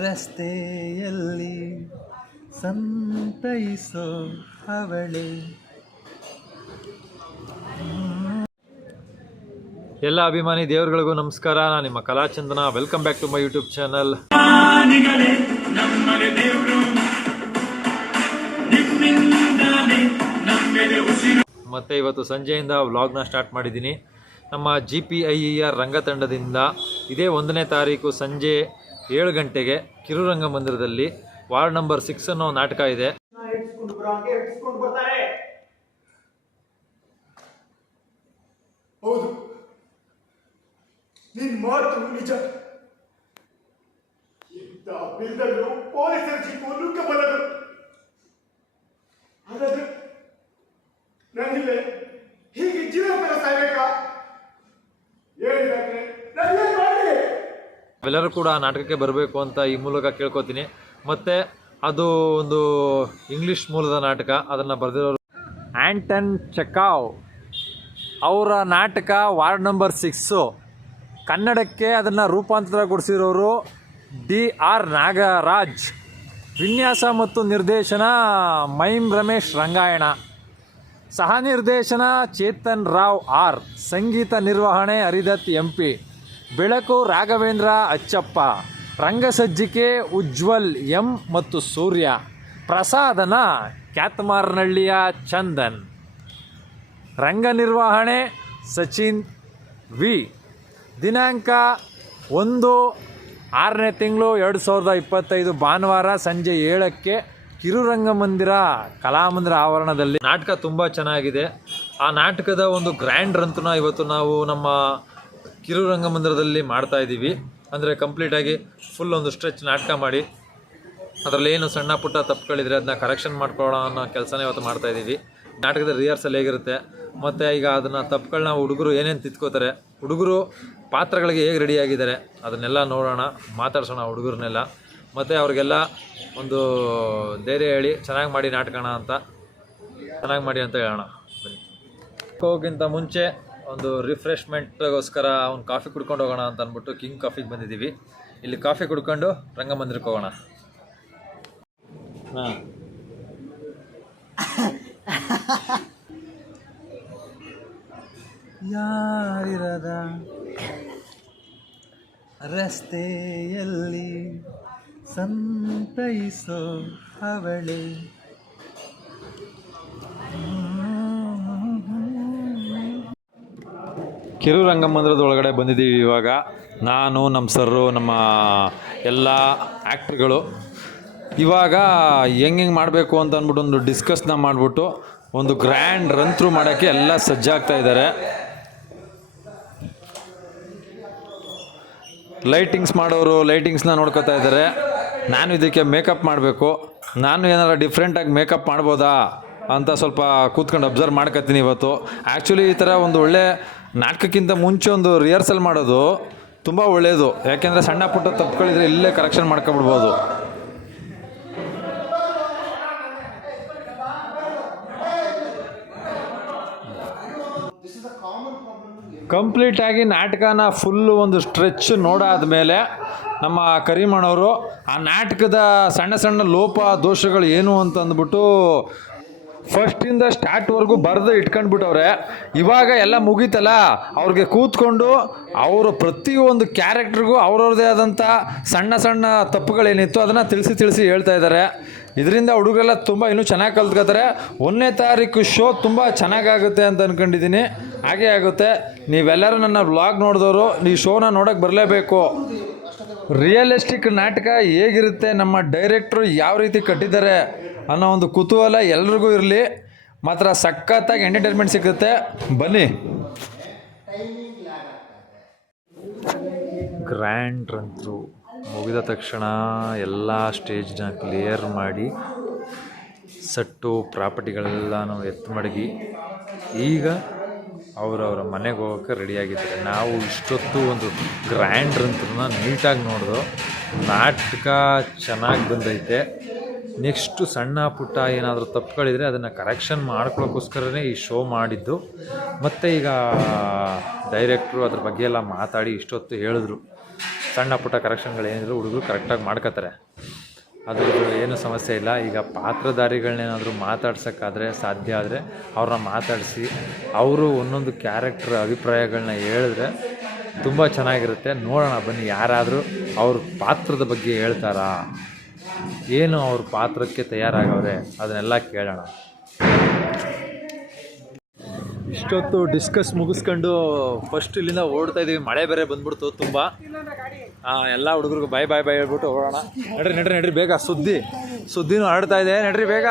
ರಸ್ತೆಯಲ್ಲಿ ಸಂತೈಸೋ ಅವಳೆ. ಎಲ್ಲ ಅಭಿಮಾನಿ ದೇವರುಗಳಿಗೂ ನಮಸ್ಕಾರ. ನಾನು ನಿಮ್ಮ Kalachandana. Welcome back to my YouTube channel ಮತ್ತೆ ಇವತ್ತು ಸಂಜೆಯಿಂದ ವ್ಲಾಗ್ನ ಸ್ಟಾರ್ಟ್ ಮಾಡಿದ್ದೀನಿ. ನಮ್ಮ G P I E R ರಂಗತಂಡದಿಂದ ಇದೇ ಒಂದನೇ ತಾರೀಕು ಸಂಜೆ ಏಳು ಗಂಟೆಗೆ ಕಿರುರಂಗ ಮಂದಿರದಲ್ಲಿ ವಾರ್ಡ್ ನಂಬರ್ ಸಿಕ್ಸ್ ಅನ್ನೋ ನಾಟಕ ಇದೆ. ಹೌದು. ನಿನ್ ಹಾಗಾದ್ರೆ ನಾನಿಲ್ಲೇ ಹೀಗೆ ಜೀವನ ಸಾಯ್ಬೇಕಾ ಹೇಳಿದಾದ್ರೆ ನಾನು ಏನ್ ಮಾಡಲಿ ನಾವೆಲ್ಲರೂ ಕೂಡ ನಾಟಕಕ್ಕೆ ಬರಬೇಕು ಅಂತ ಈ ಮೂಲಕ ಕೇಳ್ಕೊತೀನಿ. ಮತ್ತು ಅದು ಒಂದು ಇಂಗ್ಲೀಷ್ ಮೂಲದ ನಾಟಕ, ಅದನ್ನು ಬರೆದಿರೋರು ಆ್ಯಂಟನ್ ಚೆಕಾವ್. ಅವರ ನಾಟಕ ವಾರ್ಡ್ ನಂಬರ್ ಸಿಕ್ಸು. ಕನ್ನಡಕ್ಕೆ ಅದನ್ನು ರೂಪಾಂತರಗೊಳಿಸಿರೋರು ಡಿ ಆರ್ ನಾಗರಾಜ್. ವಿನ್ಯಾಸ ಮತ್ತು ನಿರ್ದೇಶನ ಮೈಮ್ ರಮೇಶ್ ರಂಗಾಯಣ. ಸಹ ನಿರ್ದೇಶನ ಚೇತನ್ ರಾವ್ ಆರ್. ಸಂಗೀತ ನಿರ್ವಹಣೆ ಹರಿದತ್ ಎಂ ಪಿ. ಬೆಳಕು ರಾಘವೇಂದ್ರ ಅಚ್ಚಪ್ಪ. ರಂಗಸಜ್ಜಿಕೆ ಉಜ್ವಲ್ ಎಂ ಮತ್ತು ಸೂರ್ಯ. ಪ್ರಸಾದನ ಕ್ಯಾತ್ಮಾರ್ನಳ್ಳಿಯ ಚಂದನ್. ರಂಗ ನಿರ್ವಹಣೆ ಸಚಿನ್ ವಿ. ದಿನಾಂಕ ಒಂದು ಆರನೇ ತಿಂಗಳು ಎರಡು ಸಾವಿರದ ಇಪ್ಪತ್ತೈದು ಭಾನುವಾರ ಸಂಜೆ ಏಳಕ್ಕೆ ಕಿರುರಂಗಮಂದಿರ ಕಲಾಮಂದಿರ ಆವರಣದಲ್ಲಿ. ನಾಟಕ ತುಂಬ ಚೆನ್ನಾಗಿದೆ. ಆ ನಾಟಕದ ಒಂದು ಗ್ರ್ಯಾಂಡ್ ರಂತನ ಇವತ್ತು ನಾವು ನಮ್ಮ ಕಿರುರಂಗಮಂದಿರದಲ್ಲಿ ಮಾಡ್ತಾ ಇದ್ದೀವಿ. ಅಂದರೆ ಕಂಪ್ಲೀಟಾಗಿ ಫುಲ್ ಒಂದು ಸ್ಟ್ರೆಚ್ ನಾಟಕ ಮಾಡಿ. ಅದರಲ್ಲಿ ಏನು ಸಣ್ಣ ಪುಟ್ಟ ತಪ್ಪುಗಳಿದ್ರೆ ಅದನ್ನ ಕರೆಕ್ಷನ್ ಮಾಡ್ಕೊಳ್ಳೋ ಅನ್ನೋ ಕೆಲಸನೇ ಇವತ್ತು ಮಾಡ್ತಾ ಇದ್ದೀವಿ. ನಾಟಕದ ರಿಹರ್ಸಲ್ ಹೇಗಿರುತ್ತೆ? ಮತ್ತು ಈಗ ಅದನ್ನು ತಪ್ಪುಗಳನ್ನ ಹುಡುಗರು ಏನೇನು ತಿತ್ಕೋತಾರೆ ಹುಡುಗರು ಪಾತ್ರಗಳಿಗೆ ಹೇಗೆ ರೆಡಿಯಾಗಿದ್ದಾರೆ ಅದನ್ನೆಲ್ಲ ನೋಡೋಣ, ಮಾತಾಡ್ಸೋಣ ಹುಡುಗರನ್ನೆಲ್ಲ. ಮತ್ತು ಅವ್ರಿಗೆಲ್ಲ ಒಂದು ಧೈರ್ಯ ಹೇಳಿ ಚೆನ್ನಾಗಿ ಮಾಡಿ ನಾಟಕಣ ಅಂತ. ಚೆನ್ನಾಗಿ ಮಾಡಿ ಅಂತ ಹೇಳೋಣ. ಹೋಗೋಕ್ಕಿಂತ ಮುಂಚೆ ಒಂದು ರಿಫ್ರೆಶ್ಮೆಂಟ್ಗೋಸ್ಕರ ಅವ್ನು ಕಾಫಿ ಕುಡ್ಕೊಂಡು ಹೋಗೋಣ ಅಂತ ಅಂದ್ಬಿಟ್ಟು ಕಿಂಗ್ ಕಾಫಿಗೆ ಬಂದಿದ್ದೀವಿ. ಇಲ್ಲಿ ಕಾಫಿ ಕುಡ್ಕೊಂಡು ರಂಗಮಂದಿರಕ್ಕೆ ಹೋಗೋಣ. ಹಾಂ. ಯಾರಿರದ ರಸ್ತೆಯಲ್ಲಿ ಸಂತೈಸೋ ಅವಳೆ? ಕಿರು ರಂಗಮಂದಿರದ ಒಳಗಡೆ ಬಂದಿದ್ದೀವಿ ಇವಾಗ. ನಾನು ನಮ್ಮ ಸರ್ರು, ನಮ್ಮ ಎಲ್ಲ ಆ್ಯಕ್ಟ್ರುಗಳು ಇವಾಗ ಹೆಂಗೆ ಹೆಂಗೆ ಮಾಡಬೇಕು ಅಂತ ಅಂದ್ಬಿಟ್ಟು ಒಂದು ಡಿಸ್ಕಸ್ನ ಮಾಡಿಬಿಟ್ಟು ಒಂದು ಗ್ರ್ಯಾಂಡ್ ರನ್ ಥ್ರೂ ಮಾಡೋಕ್ಕೆ ಎಲ್ಲ ಸಜ್ಜಾಗ್ತಾ ಇದ್ದಾರೆ. ಲೈಟಿಂಗ್ಸ್ ಮಾಡೋರು ಲೈಟಿಂಗ್ಸ್ನ ನೋಡ್ಕೋತಾ ಇದ್ದಾರೆ. ನಾನು ಇದಕ್ಕೆ ಮೇಕಪ್ ಮಾಡಬೇಕು. ನಾನು ಏನಾರ ಡಿಫ್ರೆಂಟಾಗಿ ಮೇಕಪ್ ಮಾಡ್ಬೋದಾ? ಅಂತ ಸ್ವಲ್ಪ ಕೂತ್ಕೊಂಡು ಅಬ್ಸರ್ವ್ ಮಾಡ್ಕೊತೀನಿ ಇವತ್ತು. ಆ್ಯಕ್ಚುಲಿ ಈ ಥರ ಒಂದು ಒಳ್ಳೆ ನಾಟಕಕ್ಕಿಂತ ಮುಂಚೆ ಒಂದು ರಿಹರ್ಸಲ್ ಮಾಡೋದು ತುಂಬ ಒಳ್ಳೆಯದು ಯಾಕೆಂದರೆ ಸಣ್ಣ ಪುಟ್ಟ ತಪ್ಪುಗಳಿದ್ರೆ ಇಲ್ಲೇ ಕರೆಕ್ಷನ್ ಮಾಡ್ಕೊಬಿಡ್ಬೋದು ಕಂಪ್ಲೀಟಾಗಿ ನಾಟಕನ ಫುಲ್ಲು ಒಂದು ಸ್ಟ್ರೆಚ್ ನೋಡಾದ ಮೇಲೆ ನಮ್ಮ ಕರಿಮಣವರು ಆ ನಾಟಕದ ಸಣ್ಣ ಸಣ್ಣ ಲೋಪ ದೋಷಗಳು ಏನು ಅಂತ ಅಂದ್ಬಿಟ್ಟು ಫಸ್ಟಿಂದ ಸ್ಟಾರ್ಟ್ವರೆಗೂ ಬರೆದು ಇಟ್ಕೊಂಡ್ಬಿಟ್ಟವ್ರೆ. ಇವಾಗ ಎಲ್ಲ ಮುಗೀತಲ್ಲ? ಅವ್ರಿಗೆ ಕೂತ್ಕೊಂಡು ಅವರು ಪ್ರತಿಯೊಂದು ಕ್ಯಾರೆಕ್ಟ್ರಿಗೂ ಅವ್ರವ್ರದೇ ಆದಂಥ ಸಣ್ಣ ಸಣ್ಣ ತಪ್ಪುಗಳೇನಿತ್ತು ಅದನ್ನು ತಿಳಿಸಿ ತಿಳಿಸಿ ಹೇಳ್ತಾ ಇದ್ದಾರೆ. ಇದರಿಂದ ಹುಡುಗರೆಲ್ಲ ತುಂಬ ಇನ್ನೂ ಚೆನ್ನಾಗಿ ಕಲ್ತ್ಕೋತಾರೆ. ಒಂದನೇ ತಾರೀಕು ಶೋ ತುಂಬ ಚೆನ್ನಾಗಾಗುತ್ತೆ ಅಂತ ಅಂದ್ಕೊಂಡಿದ್ದೀನಿ ಹಾಗೇ ಆಗುತ್ತೆ. ನೀವೆಲ್ಲರೂ ನನ್ನ ವ್ಲಾಗ್ ನೋಡಿದವರು ಈ ಶೋನ ನೋಡೋಕ್ಕೆ ಬರಲೇಬೇಕು. ರಿಯಲಿಸ್ಟಿಕ್ ನಾಟಕ ಹೇಗಿರುತ್ತೆ? ನಮ್ಮ ಡೈರೆಕ್ಟ್ರು ಯಾವ ರೀತಿ ಕಟ್ಟಿದ್ದಾರೆ? ಅನ್ನೋ ಒಂದು ಕುತೂಹಲ ಎಲ್ರಿಗೂ ಇರಲಿ. ಮಾತ್ರ ಸಖತ್ತಾಗಿ ಎಂಟರ್ಟೈನ್ಮೆಂಟ್ ಸಿಗುತ್ತೆ. ಬನ್ನಿ. ಗ್ರ್ಯಾಂಡ್ ರಂತ್ರು ಮುಗಿದ ತಕ್ಷಣ ಎಲ್ಲ ಸ್ಟೇಜ್ನ ಕ್ಲಿಯರ್ ಮಾಡಿ ಸಟ್ಟು ಪ್ರಾಪರ್ಟಿಗಳೆಲ್ಲನೂ ಎತ್ತು ಮಡಗಿ ಈಗ ಅವರವರ ಮನೆಗೆ ಹೋಗೋಕ್ಕೆ ರೆಡಿಯಾಗಿದ್ದಾರೆ ನಾವು ಇಷ್ಟೊತ್ತು ಒಂದು ಗ್ರ್ಯಾಂಡ್ ರಂತ್ರನ್ನ ನೀಟಾಗಿ ನೋಡಿದ್ರು ನಾಟಕ ಚೆನ್ನಾಗಿ ಬಂದೈತೆ. ನೆಕ್ಸ್ಟು ಸಣ್ಣ ಪುಟ್ಟ ಏನಾದರೂ ತಪ್ಪುಗಳಿದ್ರೆ ಅದನ್ನು ಕರೆಕ್ಷನ್ ಮಾಡ್ಕೊಳ್ಳೋಕ್ಕೋಸ್ಕರನೇ ಈ ಶೋ ಮಾಡಿದ್ದು. ಮತ್ತು ಈಗ ಡೈರೆಕ್ಟ್ರು ಅದ್ರ ಬಗ್ಗೆ ಎಲ್ಲ ಮಾತಾಡಿ ಇಷ್ಟೊತ್ತು ಹೇಳಿದ್ರು. ಸಣ್ಣ ಪುಟ್ಟ ಕರೆಕ್ಷನ್ಗಳು ಏನಿದ್ರು ಹುಡುಗರು ಕರೆಕ್ಟಾಗಿ ಮಾಡ್ಕೋತಾರೆ ಅದ್ರದ್ದು ಏನು ಸಮಸ್ಯೆ ಇಲ್ಲ. ಈಗ ಪಾತ್ರಧಾರಿಗಳನ್ನೇನಾದರೂ ಮಾತಾಡ್ಸೋಕ್ಕಾದರೆ ಸಾಧ್ಯ ಆದರೆ ಅವ್ರನ್ನ ಮಾತಾಡಿಸಿ, ಅವರು ಒಂದೊಂದು ಕ್ಯಾರೆಕ್ಟ್ರ್ ಅಭಿಪ್ರಾಯಗಳನ್ನ ಹೇಳಿದ್ರೆ ತುಂಬ ಚೆನ್ನಾಗಿರುತ್ತೆ. ನೋಡೋಣ ಬನ್ನಿ ಯಾರಾದರೂ ಅವ್ರ ಪಾತ್ರದ ಬಗ್ಗೆ ಹೇಳ್ತಾರಾ? ಏನು ಅವ್ರ ಪಾತ್ರಕ್ಕೆ ತಯಾರಾಗವ್ರೆ? ಅದನ್ನೆಲ್ಲ ಕೇಳೋಣ. ಇಷ್ಟೊತ್ತು ಡಿಸ್ಕಸ್ ಮುಗಿಸ್ಕೊಂಡು ಫಸ್ಟ್ ಇಲ್ಲಿಂದ ಓಡ್ತಾ ಇದೀವಿ. ಮಳೆ ಬೇರೆ ಬಂದ್ಬಿಡ್ತು ತುಂಬ. ಎಲ್ಲ ಹುಡುಗರಿಗೂ ಬಾಯ್ ಬಾಯ್ ಬಾಯ್ ಹೇಳ್ಬಿಟ್ಟು ಓಡೋಣ ನಡ್ರಿ ನಡ್ರಿ ನಡ್ರಿ, ಬೇಗ ಸುದ್ದಿ. ಸುದ್ದಿನೂ ಹರಡ್ತಾ ಇದೆ. ನಡ್ರಿ, ಬೇಗ.